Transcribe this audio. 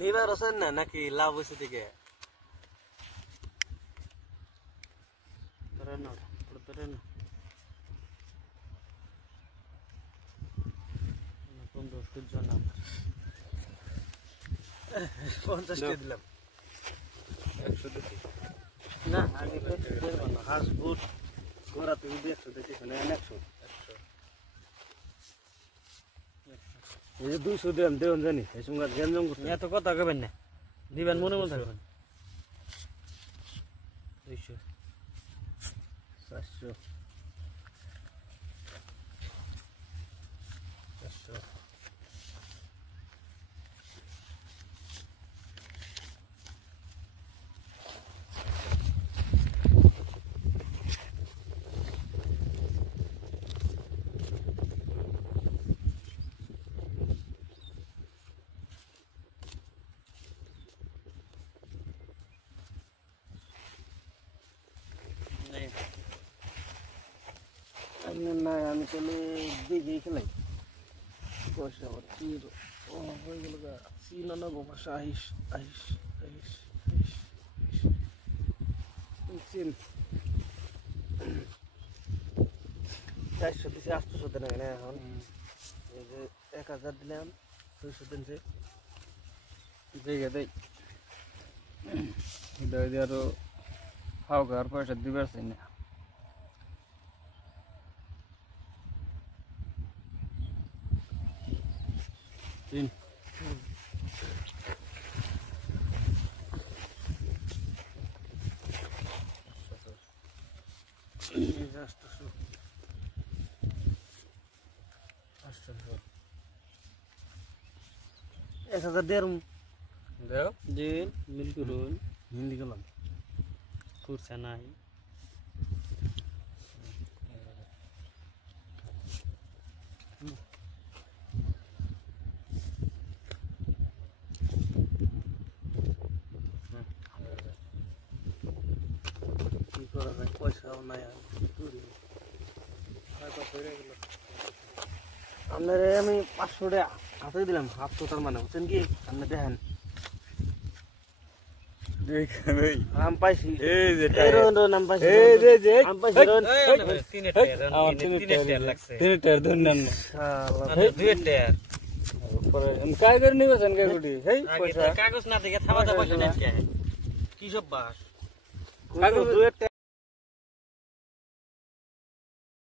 লিভার আছে না নাকি লাভ হইছে দিকে ধরে না ধরে না কোন দোষ সহ্য না 50 টা দিলাম 100 দিছি না আগে তো দেব না হাস ফুট গোরা তুমি 100 দিছিস না 100 এই যে 200 দেন দেন জানি এই সঙ্গে গেঞ্জং করতে এত কথা কইবেন না দিবেন মনে মনে থাকবেন 200 400 400 না আমি চলে দিকে খেলাই পয়সা তীর ও হয়ে গেল গা সিনা না ভাষা আইস আইস আইস সিন 400 দিছে 800 দেন না এখন এই যে 1000 দিলাম 200 দিন যে দেখে দেই এটা আরো হাও ঘর পয়সা দিবার চাই না তিন এক হাজার দেড় দাও দিন মিল করুন হিন্দি গেলাম কুরসা নাই কি করা যায় পয়সাও নাই আপনারে আমি 500 টাকা হাতে দিলাম হাফ টোটাল মানে বুঝছেন কি আপনি দেখেন দেখেন এই নাম পাইছি এই যে নাম পাইছি এই যে নাম পাইছি তিন টায়ার লাগছে তিন টায়ার ধরে নেন না শালা দুই টায়ার পরে কাই করে নিবেছেন কে গুটি হেই পয়সা কাগজ না দেখে থাবা পয়সা নেট কে কি সব বাস কাগজ দুই